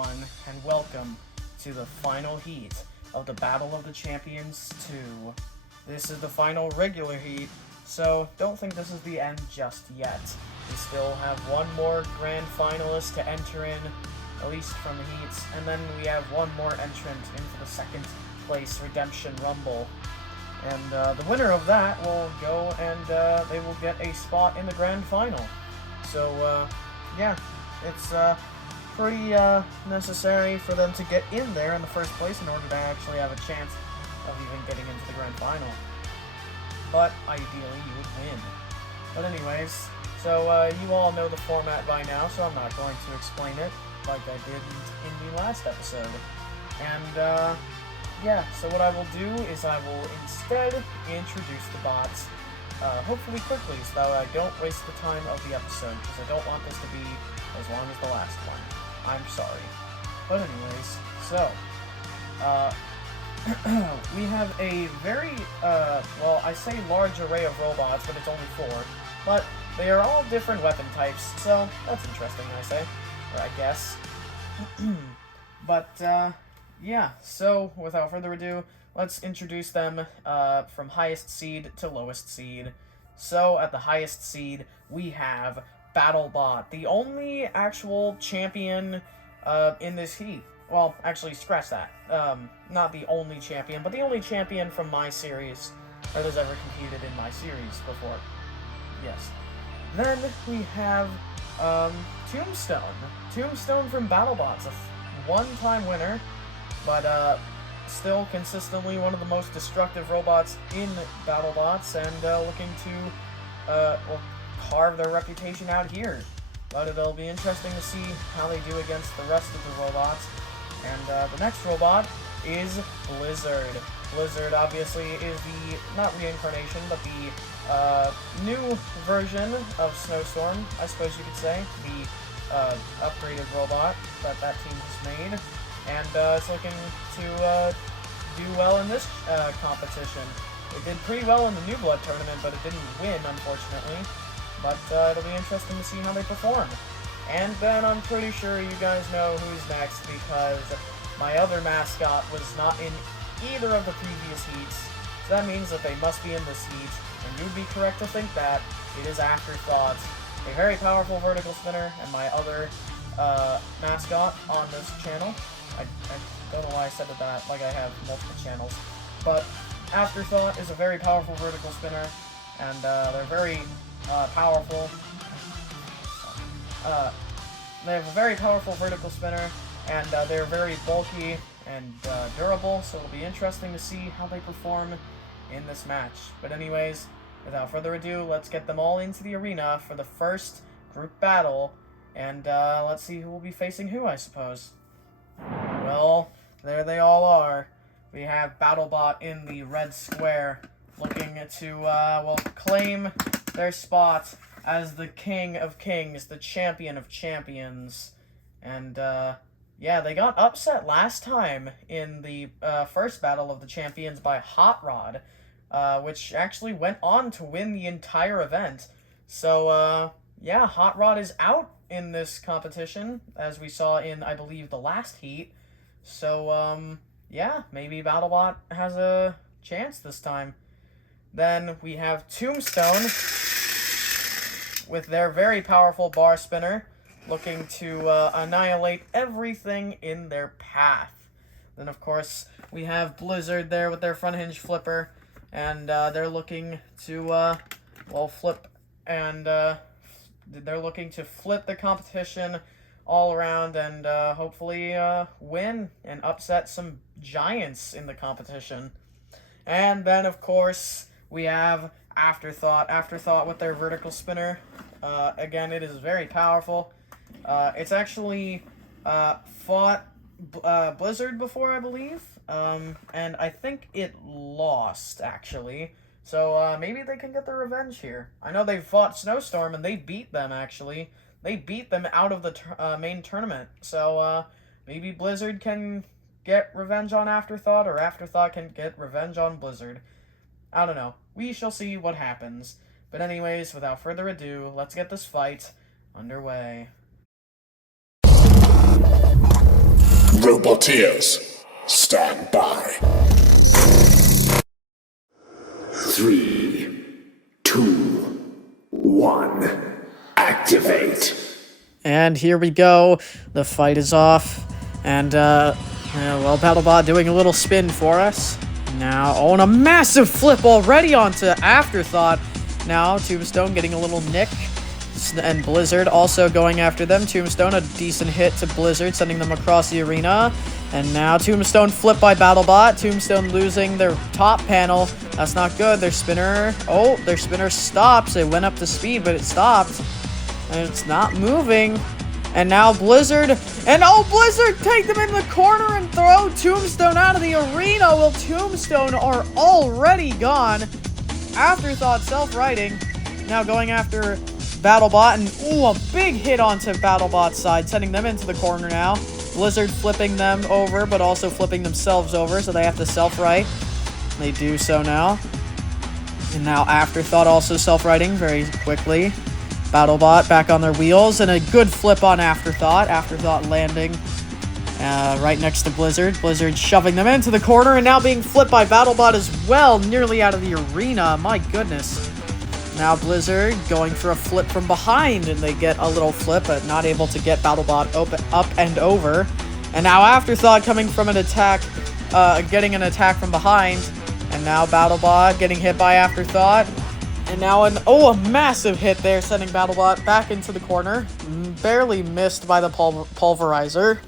everyone, and welcome to the final heat of the Battle of the Champions 2. This is the final regular heat, so don't think this is the end just yet. We still have one more grand finalist to enter in, at least from the heats, and then we have one more entrant in for the second place Redemption Rumble. And the winner of that will go and they will get a spot in the grand final. So, yeah, it's pretty necessary for them to get in there in the first place in order to actually have a chance of even getting into the grand final. But ideally, you would win. But anyways, so you all know the format by now, so I'm not going to explain it like I did in the last episode. And, yeah, so what I will do is I will instead introduce the bots, hopefully quickly, so that I don't waste the time of the episode, because I don't want this to be as long as the last one. I'm sorry. But anyways, so, we have a very, well, I say large array of robots, but it's only 4, but they are all different weapon types, so that's interesting, I say, or I guess. But, yeah, so without further ado, let's introduce them from highest seed to lowest seed. So at the highest seed, we have BattleBot, the only actual champion in this heat. Well, actually, scratch that. Not the only champion, but the only champion from my series that has ever competed in my series before. Yes. Then we have Tombstone. Tombstone from BattleBot's a one-time winner, but still consistently one of the most destructive robots in BattleBots, and looking to well, carve their reputation out here. But it'll be interesting to see how they do against the rest of the robots. And the next robot is Blizzard. Blizzard obviously is the, not reincarnation, but the new version of Snowstorm, I suppose you could say. The upgraded robot that team has made. And it's looking to do well in this competition. It did pretty well in the New Blood tournament, but it didn't win, unfortunately. But it'll be interesting to see how they perform. And then I'm pretty sure you guys know who's next, because my other mascot was not in either of the previous heats. So that means that they must be in this heat, and you'd be correct to think that. It is Afterthought, a very powerful vertical spinner, and my other mascot on this channel. I don't know why I said that like I have multiple channels, but Afterthought is a very powerful vertical spinner, and they're very powerful. They have a very powerful vertical spinner, and they're very bulky and durable, so it'll be interesting to see how they perform in this match. But anyways, without further ado, let's get them all into the arena for the first group battle, and let's see who will be facing who, I suppose. Well, there they all are. We have BattleBot in the red square, looking to, well, claim their spot as the King of Kings, the Champion of Champions. And, yeah, they got upset last time in the first Battle of the Champions by Hot Rod, which actually went on to win the entire event. So, yeah, Hot Rod is out in this competition, as we saw in, I believe, the last heat. So, yeah, maybe BattleBot has a chance this time. Then we have Tombstone with their very powerful bar spinner, looking to annihilate everything in their path. Then, of course, we have Blizzard there with their front hinge flipper, and they're looking to, well, flip, and they're looking to flip the competition all around and hopefully win and upset some giants in the competition. And then, of course, we have Afterthought. Afterthought with their vertical spinner. Again, it is very powerful. It's actually fought Blizzard before, I believe. And I think it lost, actually. So maybe they can get their revenge here. I know they fought Snowstorm, and they beat them, actually. They beat them out of the main tournament. So maybe Blizzard can get revenge on Afterthought, or Afterthought can get revenge on Blizzard. I don't know. We shall see what happens. But anyways, without further ado, let's get this fight underway. Roboteers, stand by. 3, 2, 1, activate. And here we go. The fight is off. And, well, BattleBot doing a little spin for us. Now, oh, and a massive flip already onto Afterthought. Now, Tombstone getting a little nick. And Blizzard also going after them. Tombstone, a decent hit to Blizzard, sending them across the arena. And now Tombstone flipped by BattleBot. Tombstone losing their top panel. That's not good. Their spinner, their spinner stops. It went up to speed, but it stopped. And it's not moving. And now Blizzard, and Blizzard take them in the corner and throw Tombstone out of the arena. Well, Tombstone are already gone. Afterthought self-righting. Now going after BattleBot, and a big hit onto BattleBot's side, sending them into the corner now. Blizzard flipping them over, but also flipping themselves over, so they have to self-right. They do so now. And now Afterthought also self-righting very quickly. BattleBot back on their wheels, and a good flip on Afterthought. Afterthought landing right next to Blizzard. Blizzard shoving them into the corner, and now being flipped by BattleBot as well, nearly out of the arena. My goodness. Now Blizzard going for a flip from behind, and they get a little flip, but not able to get BattleBot up and over. And now Afterthought coming from an attack, getting an attack from behind. And now BattleBot getting hit by Afterthought. And now a massive hit there, sending BattleBot back into the corner. Barely missed by the pulverizer.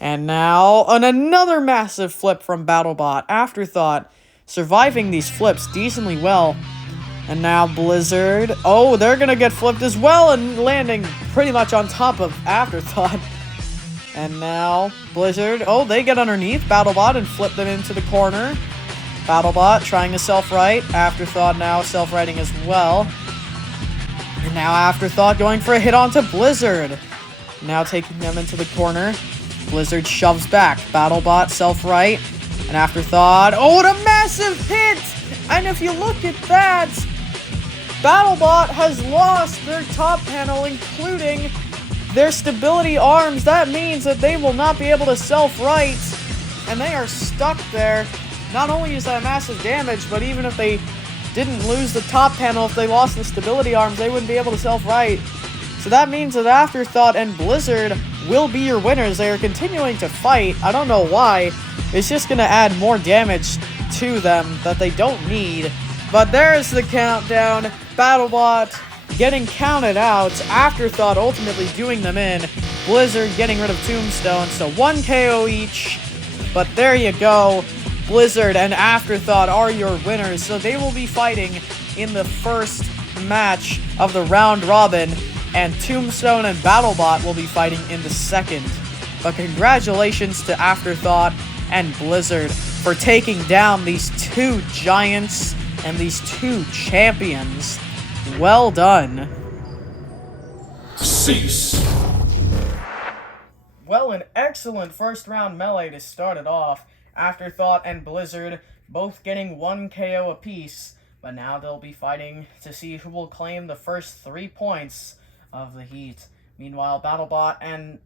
And now another massive flip from BattleBot. Afterthought surviving these flips decently well. And now Blizzard, they're gonna get flipped as well and landing pretty much on top of Afterthought. And now Blizzard, they get underneath BattleBot and flip them into the corner. BattleBot trying to self-right. Afterthought now self-righting as well. And now Afterthought going for a hit onto Blizzard. Now taking them into the corner. Blizzard shoves back. BattleBot self-right. And Afterthought, what a massive hit! And if you look at that, BattleBot has lost their top panel, including their stability arms. That means that they will not be able to self-right, and they are stuck there. Not only is that massive damage, but even if they didn't lose the top panel, if they lost the stability arms, they wouldn't be able to self-right. So that means that Afterthought and Blizzard will be your winners. They are continuing to fight. I don't know why. It's just going to add more damage to them that they don't need. But there's the countdown. BattleBot getting counted out. Afterthought ultimately doing them in. Blizzard getting rid of Tombstone. So 1 KO each. But there you go. Blizzard and Afterthought are your winners. So they will be fighting in the first match of the round robin. And Tombstone and BattleBot will be fighting in the second. But congratulations to Afterthought and Blizzard for taking down these two giants and these two champions. Well done. Cease. Well, an excellent first round melee to start it off. Afterthought and Blizzard both getting 1 KO apiece, but now they'll be fighting to see who will claim the first 3 points of the heat. Meanwhile, BattleBot and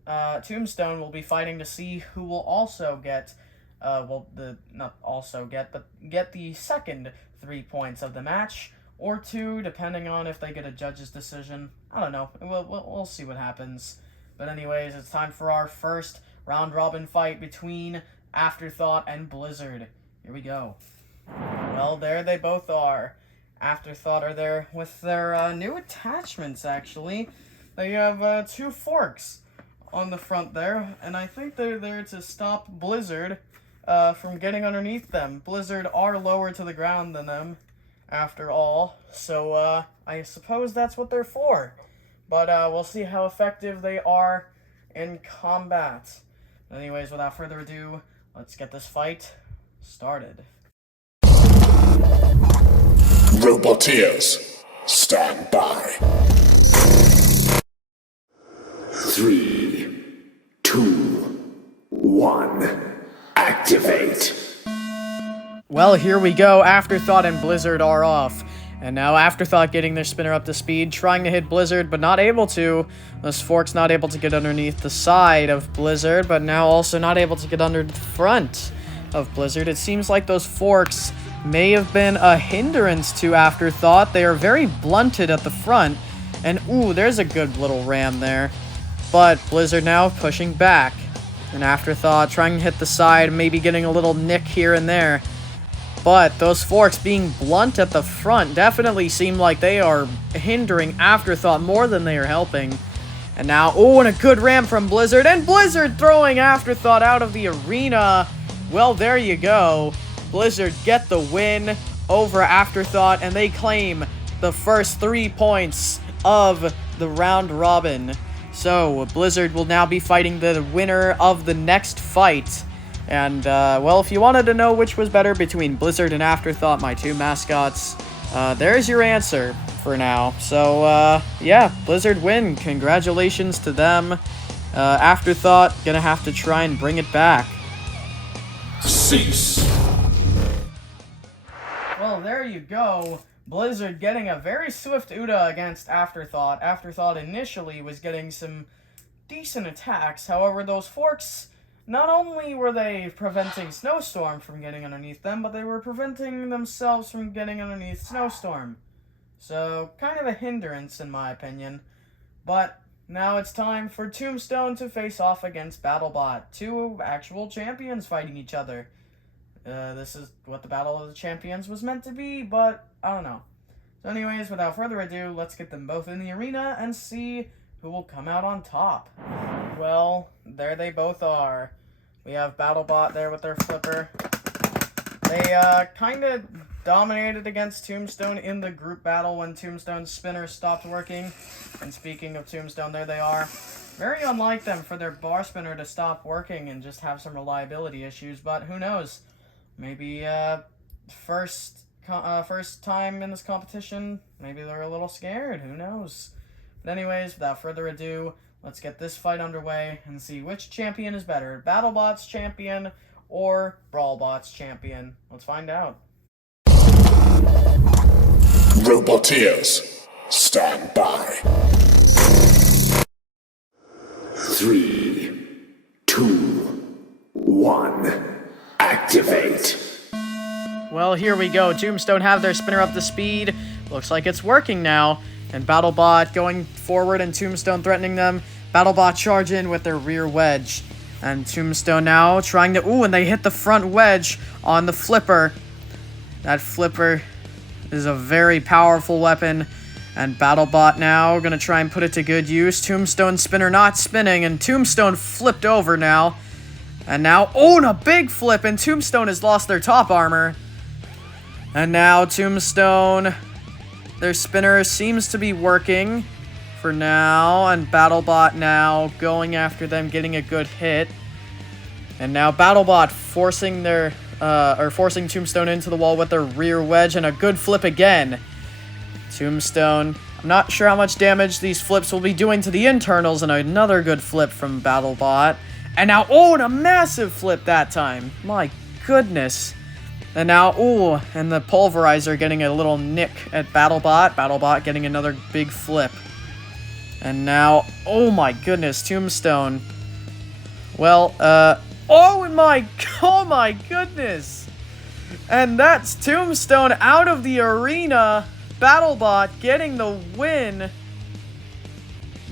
Tombstone will be fighting to see who will also get get the second 3 points of the match, or 2, depending on if they get a judge's decision. I don't know. We'll see what happens. But anyways, it's time for our first round-robin fight between Afterthought and Blizzard. Here we go. Well, there they both are. Afterthought are there with their new attachments, actually. They have 2 forks on the front there, and I think they're there to stop Blizzard from getting underneath them. Blizzard are lower to the ground than them, after all, so I suppose that's what they're for. But we'll see how effective they are in combat. Anyways, without further ado, let's get this fight started. Roboteers, stand by. 3, 2, 1, activate. Well, here we go. Afterthought and Blizzard are off. And now Afterthought getting their spinner up to speed, trying to hit Blizzard, but not able to. Those forks not able to get underneath the side of Blizzard, but now also not able to get under the front of Blizzard. It seems like those forks may have been a hindrance to Afterthought. They are very blunted at the front. And ooh, there's a good little ram there. But Blizzard now pushing back. And Afterthought trying to hit the side, maybe getting a little nick here and there. But those forks being blunt at the front definitely seem like they are hindering Afterthought more than they are helping. And now, oh, and a good ram from Blizzard. And Blizzard throwing Afterthought out of the arena. Well, there you go. Blizzard get the win over Afterthought, and they claim the first 3 points of the round robin. So, Blizzard will now be fighting the winner of the next fight. And, well, if you wanted to know which was better between Blizzard and Afterthought, my two mascots, there's your answer for now. So, yeah, Blizzard win. Congratulations to them. Afterthought gonna have to try and bring it back. Cease. Well, there you go. Blizzard getting a very swift Uda against Afterthought. Afterthought initially was getting some decent attacks. However, those forks, not only were they preventing Snowstorm from getting underneath them, but they were preventing themselves from getting underneath Snowstorm. So, kind of a hindrance in my opinion. But now it's time for Tombstone to face off against BattleBot. Two actual champions fighting each other. This is what the Battle of the Champions was meant to be, but I don't know. So anyways, without further ado, let's get them both in the arena and see who will come out on top. Well, there they both are. We have BattleBot there with their flipper. They kind of dominated against Tombstone in the group battle when Tombstone's spinner stopped working. And speaking of Tombstone, there they are. Very unlike them for their bar spinner to stop working and just have some reliability issues, but who knows? Maybe first time in this competition, maybe they're a little scared, who knows? But anyways, without further ado, let's get this fight underway and see which champion is better, BattleBot's champion or BrawlBot's champion. Let's find out. Roboteers, stand by. 3, 2, 1. Activate. Well, here we go. Tombstone have their spinner up to speed. Looks like it's working now. And BattleBot going forward and Tombstone threatening them. BattleBot charge in with their rear wedge. And Tombstone now trying to... Ooh, and they hit the front wedge on the flipper. That flipper is a very powerful weapon. And BattleBot now going to try and put it to good use. Tombstone spinner not spinning. And Tombstone flipped over now. And now, oh, and a big flip, and Tombstone has lost their top armor. And now Tombstone, their spinner seems to be working for now, and BattleBot now going after them, getting a good hit. And now BattleBot forcing their, forcing Tombstone into the wall with their rear wedge, and a good flip again. Tombstone, I'm not sure how much damage these flips will be doing to the internals, and another good flip from BattleBot. And now, oh, and a massive flip that time. My goodness. And now, oh, and the Pulverizer getting a little nick at BattleBot. BattleBot getting another big flip. And now, oh my goodness, Tombstone. Well, oh my goodness. And that's Tombstone out of the arena. BattleBot getting the win.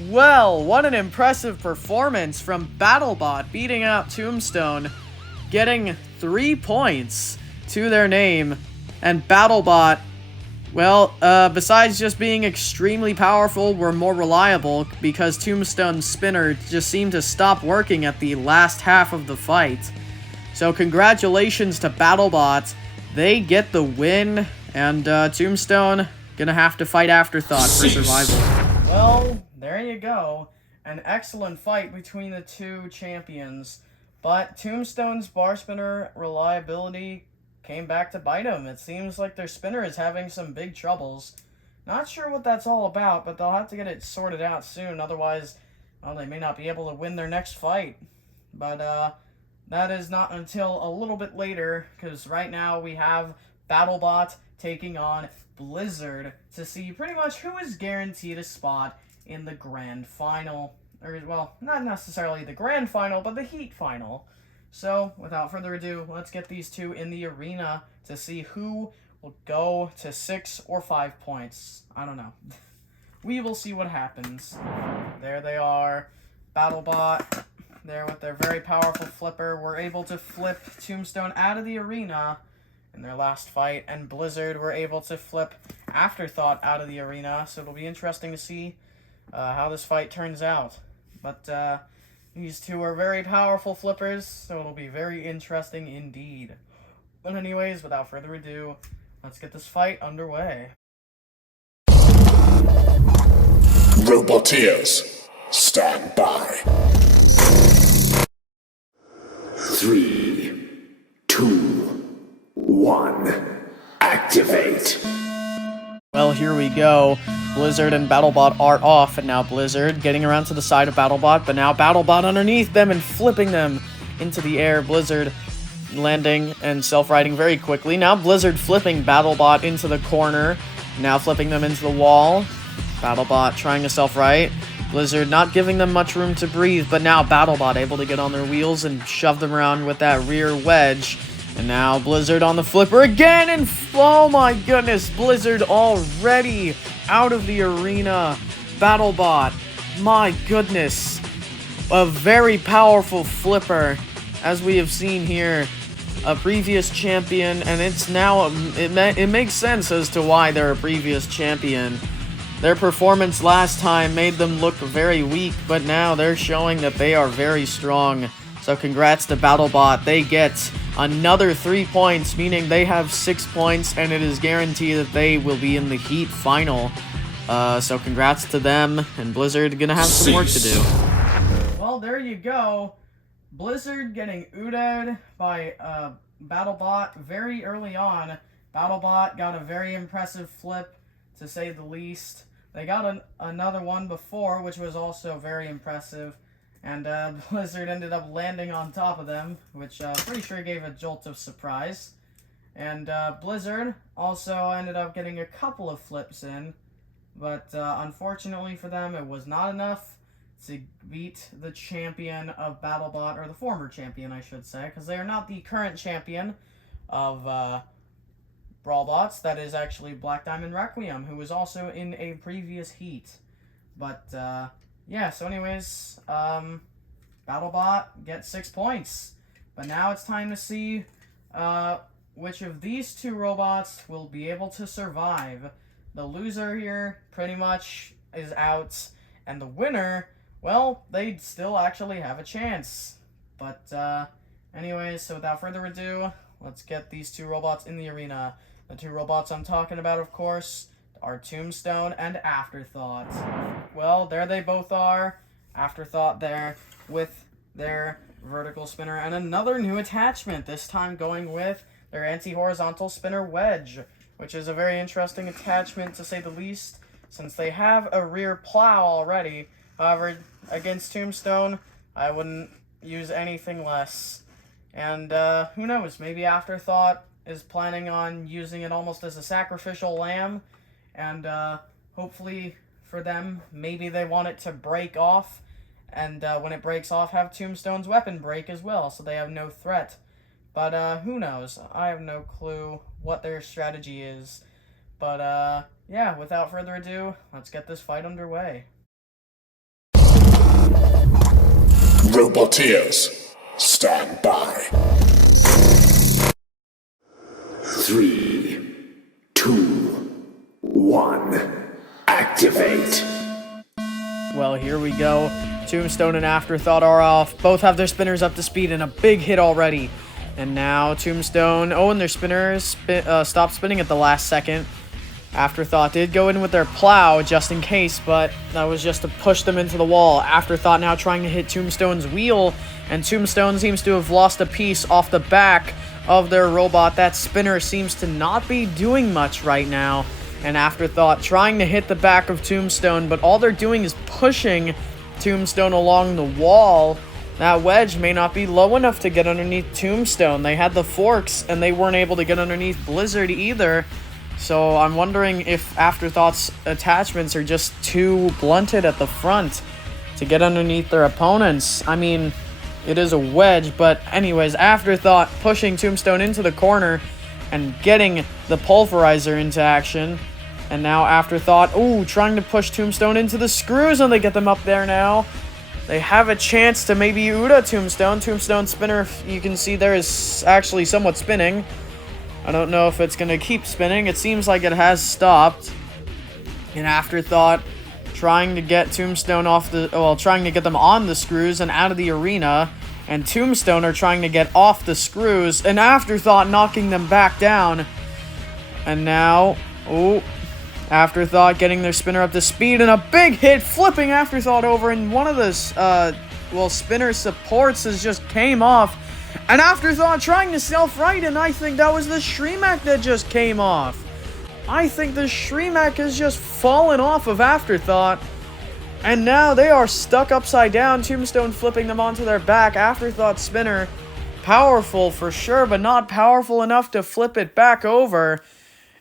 Well, what an impressive performance from BattleBot, beating out Tombstone, getting 3 points to their name. And BattleBot, well, besides just being extremely powerful, were more reliable because Tombstone's spinner just seemed to stop working at the last half of the fight. So congratulations to BattleBot. They get the win, and Tombstone gonna have to fight Afterthought for survival. Well, there you go. An excellent fight between the two champions. But Tombstone's bar spinner reliability came back to bite him. It seems like their spinner is having some big troubles. Not sure what that's all about, but they'll have to get it sorted out soon. Otherwise, well, they may not be able to win their next fight. But that is not until a little bit later, because right now we have BattleBot taking on Blizzard to see pretty much who is guaranteed a spot in the grand final. Or, well, not necessarily the grand final, but the heat final. So, without further ado, let's get these two in the arena to see who will go to 6 or 5 points. I don't know. We will see what happens. There they are. BattleBot, there with their very powerful flipper, were able to flip Tombstone out of the arena in their last fight, and Blizzard were able to flip Afterthought out of the arena, so it'll be interesting to see how this fight turns out. But these two are very powerful flippers, so it'll be very interesting indeed. But anyways, without further ado, let's get this fight underway. Roboteers, stand by. 3, 2, 1, activate. Well, here we go. Blizzard and BattleBot are off, and now Blizzard getting around to the side of BattleBot, but now BattleBot underneath them and flipping them into the air. Blizzard landing and self-righting very quickly. Now Blizzard flipping BattleBot into the corner, now flipping them into the wall. BattleBot trying to self-right. Blizzard not giving them much room to breathe, but now BattleBot able to get on their wheels and shove them around with that rear wedge. And now Blizzard on the flipper again, and oh my goodness, Blizzard already out of the arena. BattleBot, my goodness, a very powerful flipper, as we have seen here. A previous champion, and it's now, it makes sense as to why they're a previous champion. Their performance last time made them look very weak, but now they're showing that they are very strong. So congrats to BattleBot. They get another 3 points, meaning they have 6 points, and it is guaranteed that they will be in the heat final. So congrats to them, and Blizzard gonna have some work to do. Well, there you go. Blizzard getting UDA'd by BattleBot very early on. BattleBot got a very impressive flip, to say the least. They got another one before, which was also very impressive. And Blizzard ended up landing on top of them, which pretty sure gave a jolt of surprise. And Blizzard also ended up getting a couple of flips in, but unfortunately for them, it was not enough to beat the champion of BattleBot, or the former champion, I should say, because they are not the current champion of BrawlBots. That is actually Black Diamond Requiem, who was also in a previous heat. But yeah, so anyways, BattleBot gets 6 points. But now it's time to see which of these two robots will be able to survive. The loser here pretty much is out, and the winner, well, they still actually have a chance. But anyways, so without further ado, let's get these two robots in the arena. The two robots I'm talking about, of course, are Tombstone and Afterthought. Well, there they both are. Afterthought there with their vertical spinner and another new attachment, this time going with their anti-horizontal spinner wedge, which is a very interesting attachment to say the least, since they have a rear plow already. However, against Tombstone, I wouldn't use anything less. And who knows, maybe Afterthought is planning on using it almost as a sacrificial lamb, and hopefully for them, maybe they want it to break off, and when it breaks off, have Tombstone's weapon break as well, so they have no threat. But who knows? I have no clue what their strategy is. But yeah, without further ado, let's get this fight underway. Roboteers, stand by. 3, 2, 1, activate. Well, here we go. Tombstone and Afterthought are off. Both have their spinners up to speed, and a big hit already. And now Tombstone, and their spinners stopped spinning at the last second. Afterthought did go in with their plow just in case, but that was just to push them into the wall. Afterthought now trying to hit Tombstone's wheel, and Tombstone seems to have lost a piece off the back of their robot. That spinner seems to not be doing much right now. And Afterthought trying to hit the back of Tombstone, but all they're doing is pushing Tombstone along the wall. that wedge may not be low enough to get underneath Tombstone. They had the forks, and they weren't able to get underneath Blizzard either. So I'm wondering if Afterthought's attachments are just too blunted at the front to get underneath their opponents. I mean, it is a wedge, but anyways, Afterthought pushing Tombstone into the corner and getting the Pulverizer into action. And now Afterthought, ooh, trying to push Tombstone into the screws, and they get them up there now. They have a chance to maybe Uda Tombstone. Tombstone spinner, you can see there, is actually somewhat spinning. I don't know if it's going to keep spinning. It seems like it has stopped. And Afterthought trying to get Tombstone off the... Well, trying to get them on the screws and out of the arena. And Tombstone are trying to get off the screws. And Afterthought knocking them back down. And now... Ooh. Afterthought getting their spinner up to speed, and a big hit, flipping Afterthought over, and one of the, spinner supports has just came off, and Afterthought trying to self-right, and I think that was the Shrimak that just came off. I think the Shrimak has just fallen off of Afterthought, and now they are stuck upside down, Tombstone flipping them onto their back. Afterthought spinner, powerful for sure, but not powerful enough to flip it back over.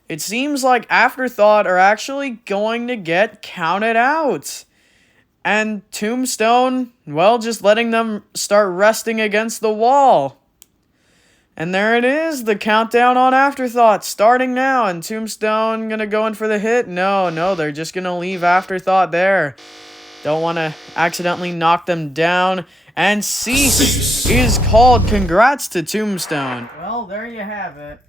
It seems like Afterthought are actually going to get counted out. And Tombstone, well, just letting them start resting against the wall. And there it is, the countdown on Afterthought starting now. And Tombstone gonna go in for the hit? No, they're just gonna leave Afterthought there. Don't want to accidentally knock them down. And cease is called. Congrats to Tombstone. Well, there you have it.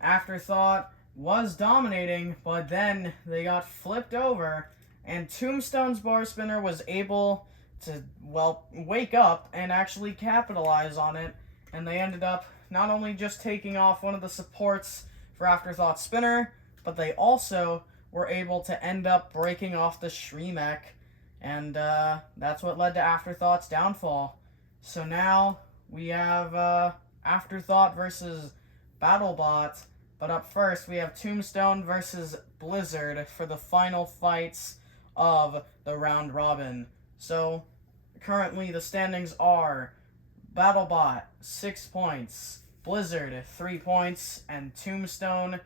Afterthought was dominating, but then they got flipped over, and Tombstone's bar spinner was able to, well, wake up and actually capitalize on it, and they ended up not only just taking off one of the supports for Afterthought's spinner, but they also were able to end up breaking off the Shrimak, and that's what led to Afterthought's downfall. So now we have Afterthought versus BattleBot. But up first, we have Tombstone versus Blizzard for the final fights of the round robin. So, currently the standings are BattleBot, 6 points, Blizzard, 3 points, and Tombstone,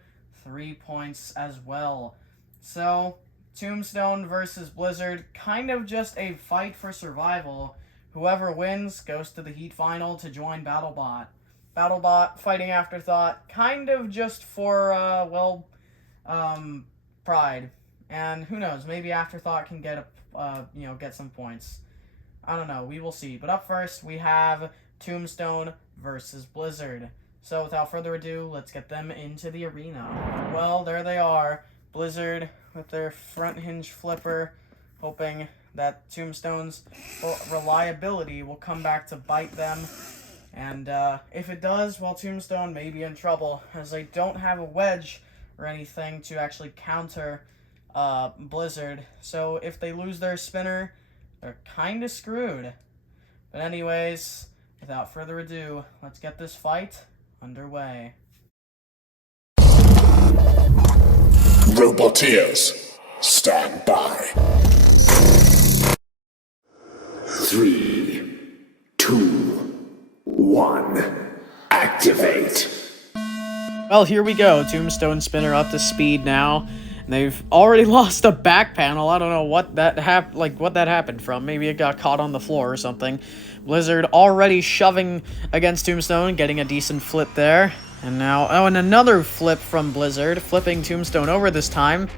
3 points as well. So, Tombstone versus Blizzard, kind of just a fight for survival. Whoever wins goes to the Heat Final to join BattleBot. BattleBot fighting Afterthought, kind of just for, pride. And who knows, maybe Afterthought can get get some points. I don't know, we will see. But up first, we have Tombstone versus Blizzard. So without further ado, let's get them into the arena. Well, there they are. Blizzard with their front hinge flipper, hoping that Tombstone's reliability will come back to bite them. And if it does, well, Tombstone may be in trouble, as they don't have a wedge or anything to actually counter Blizzard. So if they lose their spinner, they're kind of screwed. But anyways, without further ado, let's get this fight underway. Roboteers, stand by. 3, 2, 1, activate. Well, here we go. Tombstone spinner up to speed now. They've already lost a back panel. I don't know what that happened from. Maybe it got caught on the floor or something. Blizzard already shoving against Tombstone, getting a decent flip there. And now, and another flip from Blizzard, flipping Tombstone over this time.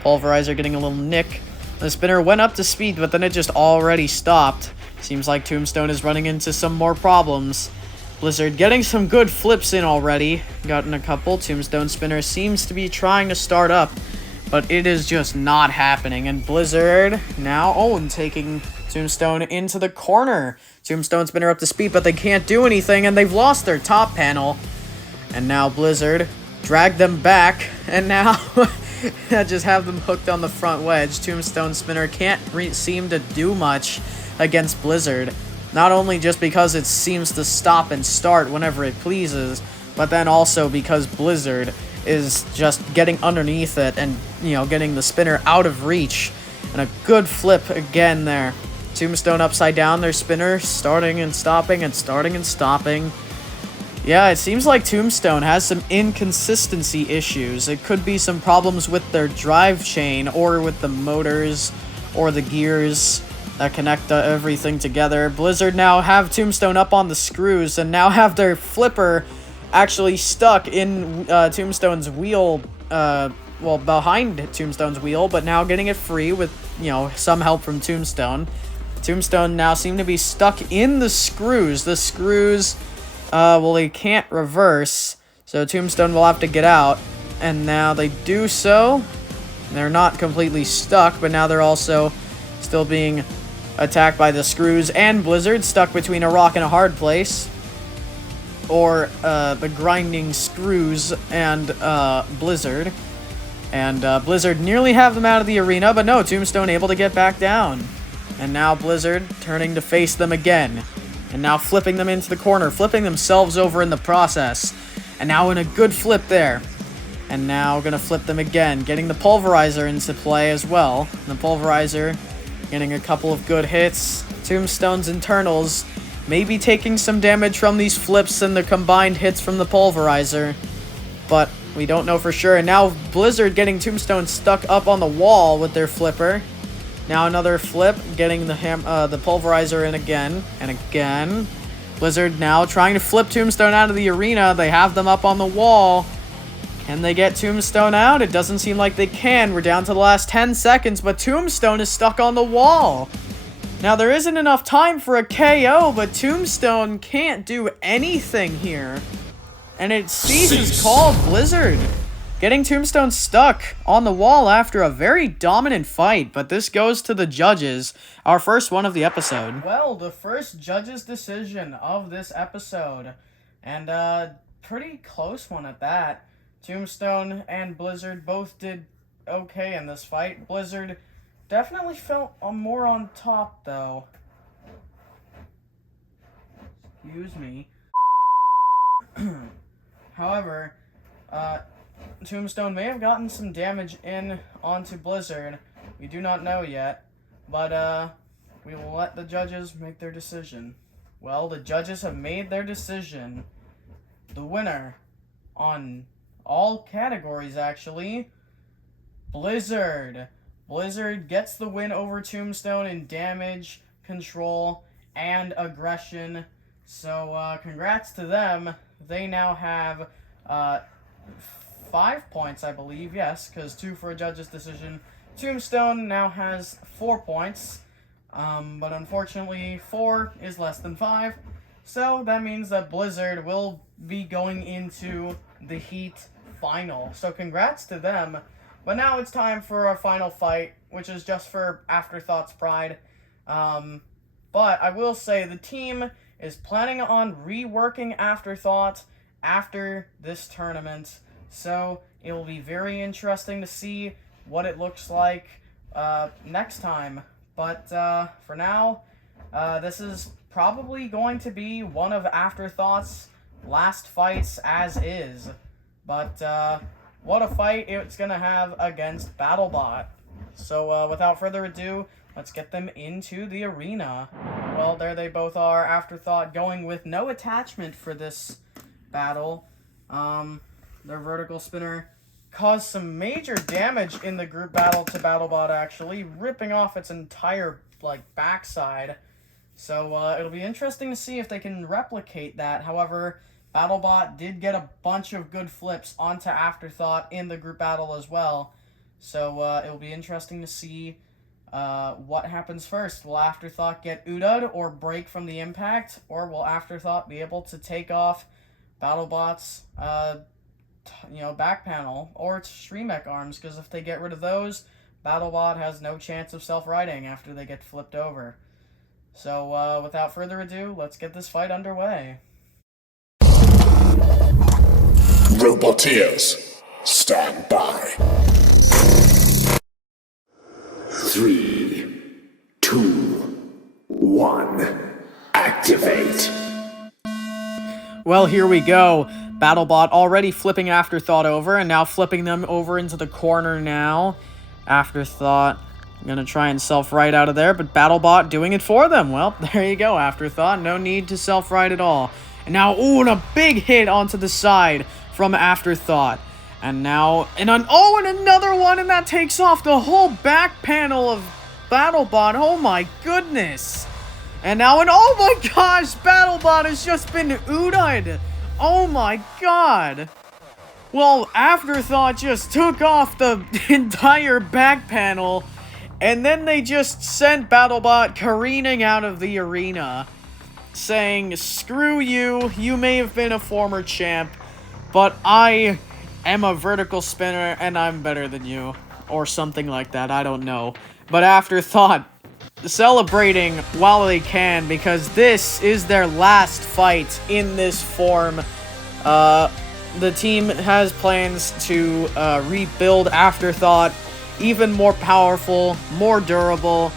Pulverizer getting a little nick. The spinner went up to speed, but then it just already stopped. Seems like Tombstone is running into some more problems. Blizzard getting some good flips in already. Gotten a couple. Tombstone spinner seems to be trying to start up, but it is just not happening. And Blizzard now, taking Tombstone into the corner. Tombstone spinner up to speed, but they can't do anything, and they've lost their top panel. And now Blizzard dragged them back, and now just have them hooked on the front wedge. Tombstone spinner can't seem to do much against Blizzard. Not only just because it seems to stop and start whenever it pleases, but then also because Blizzard is just getting underneath it and, getting the spinner out of reach. And a good flip again there. Tombstone upside down their spinner, starting and stopping and starting and stopping. Yeah, it seems like Tombstone has some inconsistency issues. It could be some problems with their drive chain or with the motors or the gears that connect everything together. Blizzard now have Tombstone up on the screws and now have their flipper actually stuck in Tombstone's wheel, well, behind Tombstone's wheel, but now getting it free with, you know, some help from Tombstone. Tombstone now seem to be stuck in the screws. The screws, well, they can't reverse, so Tombstone will have to get out, and now they do so. They're not completely stuck, but now they're also still being attacked by the screws and Blizzard, stuck between a rock and a hard place. Or the grinding screws and Blizzard. And Blizzard nearly have them out of the arena, but no, Tombstone able to get back down. And now Blizzard turning to face them again. And now flipping them into the corner, flipping themselves over in the process. And now in a good flip there. And now gonna flip them again, getting the Pulverizer into play as well. And the Pulverizer getting a couple of good hits. Tombstone's internals maybe taking some damage from these flips and the combined hits from the Pulverizer. But we don't know for sure. And now Blizzard getting Tombstone stuck up on the wall with their flipper. Now another flip, getting the Pulverizer in again and again. Blizzard now trying to flip Tombstone out of the arena. They have them up on the wall. Can they get Tombstone out? It doesn't seem like they can. We're down to the last 10 seconds, but Tombstone is stuck on the wall. Now, there isn't enough time for a KO, but Tombstone can't do anything here. And it ceases called Blizzard. Getting Tombstone stuck on the wall after a very dominant fight, but this goes to the judges. Our first one of the episode. Well, the first judge's decision of this episode. And, pretty close one at that. Tombstone and Blizzard both did okay in this fight. Blizzard definitely felt more on top, though. Excuse me. However, Tombstone may have gotten some damage in onto Blizzard. We do not know yet, but we will let the judges make their decision. Well, the judges have made their decision. The winner on all categories, actually, Blizzard. Blizzard gets the win over Tombstone in damage, control, and aggression. So, congrats to them. They now have 5 points, I believe. Yes, because 2 for a judge's decision. Tombstone now has 4 points. But unfortunately, 4 is less than 5. So that means that Blizzard will be going into the Heat final. So congrats to them. But now it's time for our final fight, which is just for Afterthoughts pride. But I will say the team is planning on reworking Afterthought after this tournament. So it will be very interesting to see what it looks like next time. But for now, this is probably going to be one of Afterthought's last fights as is. But what a fight it's going to have against BattleBot. So without further ado, let's get them into the arena. Well, there they both are. Afterthought going with no attachment for this battle. Their vertical spinner caused some major damage in the group battle to BattleBot, actually, ripping off its entire, backside. So, it'll be interesting to see if they can replicate that. However, BattleBot did get a bunch of good flips onto Afterthought in the group battle as well. So, it'll be interesting to see what happens first. Will Afterthought get UDA'd or break from the impact? Or will Afterthought be able to take off BattleBot's back panel, or its Streamech arms, because if they get rid of those, BattleBot has no chance of self-righting after they get flipped over. So, without further ado, let's get this fight underway. Roboteers, stand by. 3, 2, 1, activate. Well, here we go. BattleBot already flipping Afterthought over, and now flipping them over into the corner now. Afterthought Gonna try and self-right out of there, but BattleBot doing it for them. Well, there you go, Afterthought. No need to self-right at all. And now, ooh, and a big hit onto the side from Afterthought. And now, and another one, and that takes off the whole back panel of BattleBot. Oh my goodness. And now, and oh my gosh, BattleBot has just been Uda'd. Oh my god. Well, Afterthought just took off the entire back panel, and then they just sent BattleBot careening out of the arena, saying, screw you, you may have been a former champ, but I am a vertical spinner, and I'm better than you. Or something like that, I don't know. But Afterthought celebrating while they can, because this is their last fight in this form. The team has plans to rebuild Afterthought even more powerful, more durable,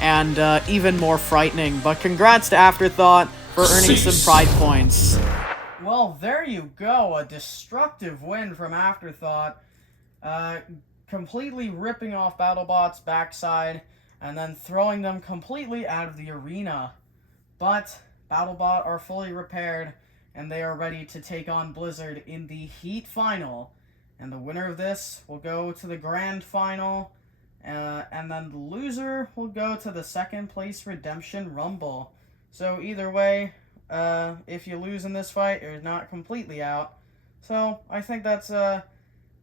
and even more frightening. But congrats to Afterthought for earning some pride points. Well, there you go. A destructive win from Afterthought. Completely ripping off BattleBot's backside and then throwing them completely out of the arena. But BattleBot are fully repaired, and they are ready to take on Blizzard in the Heat Final. And the winner of this will go to the Grand Final, and then the loser will go to the second place Redemption Rumble. So either way, if you lose in this fight, you're not completely out. So I think that's a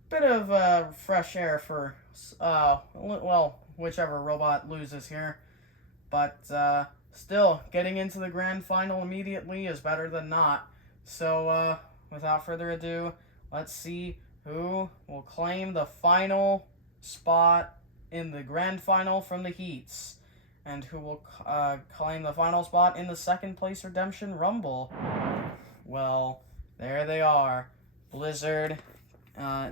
bit of fresh air for, well, whichever robot loses here. But still, getting into the Grand Final immediately is better than not. So, without further ado, let's see who will claim the final spot in the Grand Final from the Heats, and who will claim the final spot in the second place Redemption Rumble. Well, there they are. Blizzard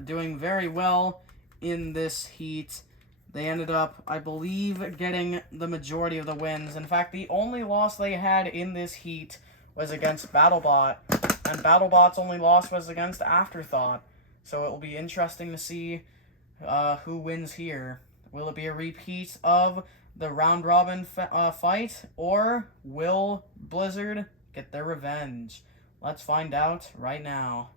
doing very well in this heat. They ended up, I believe, getting the majority of the wins. In fact, the only loss they had in this heat was against BattleBot, and BattleBot's only loss was against Afterthought. So it will be interesting to see who wins here. Will it be a repeat of the round-robin fight, or will Blizzard get their revenge? Let's find out right now.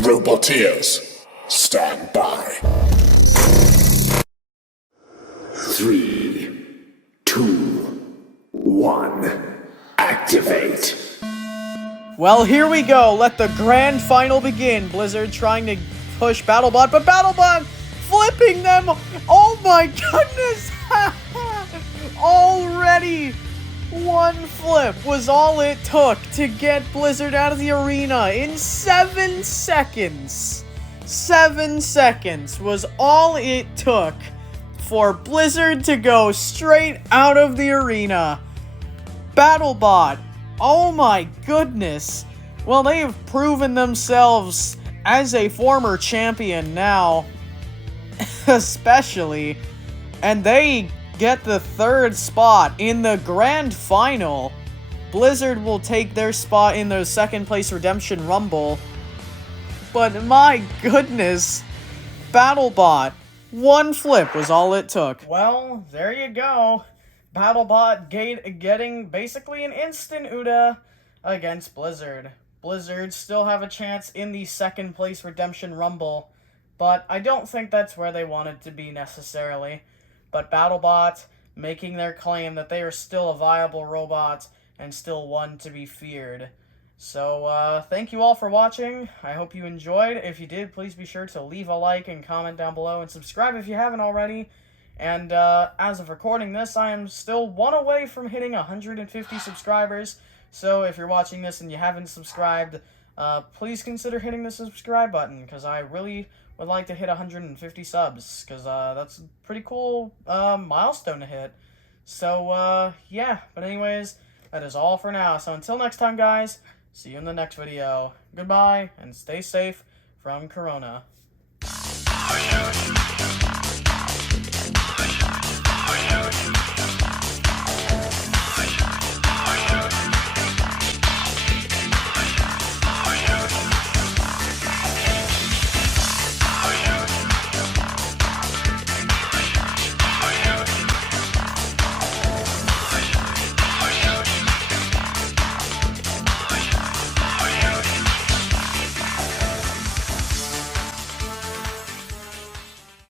Roboteers, stand by. 3, 2, 1, activate. Well, here we go. Let the Grand Final begin. Blizzard trying to push BattleBot, but BattleBot flipping them. Oh my goodness. Already one flip was all it took to get Blizzard out of the arena in 7 seconds. 7 seconds was all it took for Blizzard to go straight out of the arena. BattleBot, oh my goodness. Well, they have proven themselves as a former champion now, especially, and they get the 3rd spot in the Grand Final. Blizzard will take their spot in the second place Redemption Rumble. But my goodness, BattleBot, one flip was all it took. Well, there you go. BattleBot getting basically an instant Uda against Blizzard. Blizzard still have a chance in the second place Redemption Rumble, but I don't think that's where they wanted to be necessarily. But BattleBot making their claim that they are still a viable robot and still one to be feared. So, thank you all for watching. I hope you enjoyed. If you did, please be sure to leave a like and comment down below, and subscribe if you haven't already. And, as of recording this, I am still one away from hitting 150 subscribers. So, if you're watching this and you haven't subscribed, please consider hitting the subscribe button, because I really would like to hit 150 subs, because, that's a pretty cool, milestone to hit. So, yeah. But anyways, that is all for now. So, until next time, guys, see you in the next video. Goodbye, and stay safe from Corona.